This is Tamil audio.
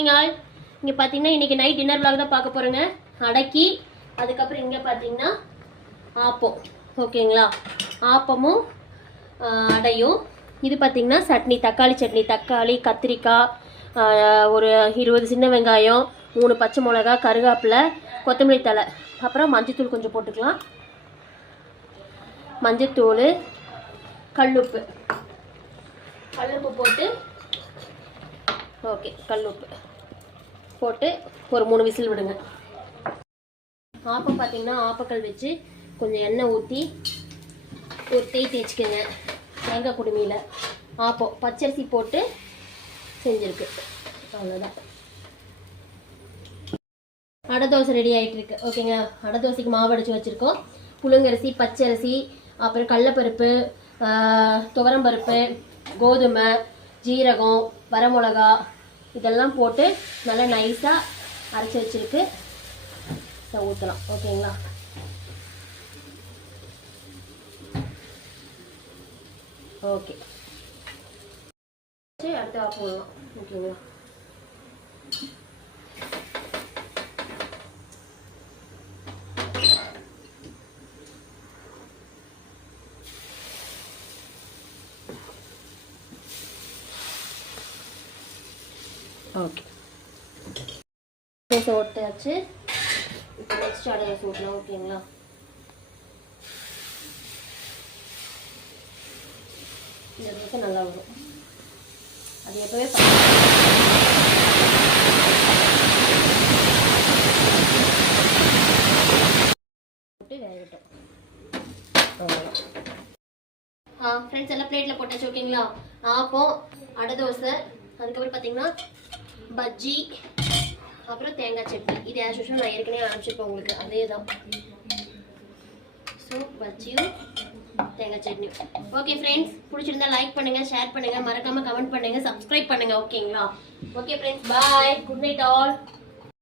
இங்கே பார்த்தீங்கன்னா இன்றைக்கி நைட் டின்னர் vlog தான் பார்க்க போகிறோங்க. அடக்கி அதுக்கப்புறம் இங்கே பார்த்தீங்கன்னா ஆப்பம். ஓகேங்களா, ஆப்பமும் அடையும். இது பார்த்தீங்கன்னா சட்னி, தக்காளி சட்னி, தக்காளி, கத்திரிக்காய், ஒரு 20 சின்ன வெங்காயம், 3 பச்சை மிளகா, கருவேப்பிலை, கொத்தமல்லி தழை, அப்புறம் மஞ்சத்தூள் கொஞ்சம் போட்டுக்கலாம். மஞ்சத்தூள், கல்லுப்பு போட்டு ஓகே, கல்லுப்பு போட்டு ஒரு 3 விசில் விடுங்க. ஆப்பம் பார்த்தீங்கன்னா ஆப்பக்கல் வச்சு கொஞ்சம் எண்ணெய் ஊற்றி ஒரு தேய்ச்சிக்கோங்க. தேங்காய் குடுமியில் ஆப்பம் பச்சரிசி போட்டு செஞ்சுருக்கு. அவ்வளோதான். அடை தோசை ரெடி ஆகிட்டு இருக்கு. ஓகேங்க, அடை தோசைக்கு மாவு அடைச்சி வச்சுருக்கோம். புழுங்கரிசி, பச்சரிசி, அப்புறம் கடலப்பருப்பு, துவரம்பருப்பு, கோதுமை, ஜீரகம், வரமிளகா இதெல்லாம் போட்டு நல்லா நைஸாக அரைச்சி வச்சுருக்கு. ஊற்றலாம். ஓகேங்களா, ஓகே, சரி அடுத்து ஆஃப் பண்ணலாம். ஓகேங்களா, ஓகே, தோசை ஒட்டாச்சு. இப்போ நெக்ஸ்ட் அடை தோசை ஊற்றலாம். ஓகேங்களா, இந்த தோசை நல்லா வரும். அது எப்போவே போட்டு வேகட்டும். ஃப்ரெண்ட்ஸ் எல்லாம் பிளேட்டில் போட்டாச்சு. ஓகேங்களா, ஆப்பம், அடை தோசை, அதுக்கப்புறம் பார்த்தீங்கன்னா பஜ்ஜி, அப்புறம் தேங்காய் சட்னி. இது ஆஸ் யூஷுவல் நான் ஏற்கனவே அனுப்பிச்சிருப்பேன் உங்களுக்கு, அதே தான். ஸோ பஜ்ஜியும் தேங்காய் சட்னியும். ஓகே ஃப்ரெண்ட்ஸ், பிடிச்சிருந்தா லைக் பண்ணுங்கள், ஷேர் பண்ணுங்கள், மறக்காமல் கமெண்ட் பண்ணுங்கள், சப்ஸ்கிரைப் பண்ணுங்கள். ஓகேங்களா, ஓகே ஃப்ரெண்ட்ஸ், பாய், குட் நைட் ஆல்.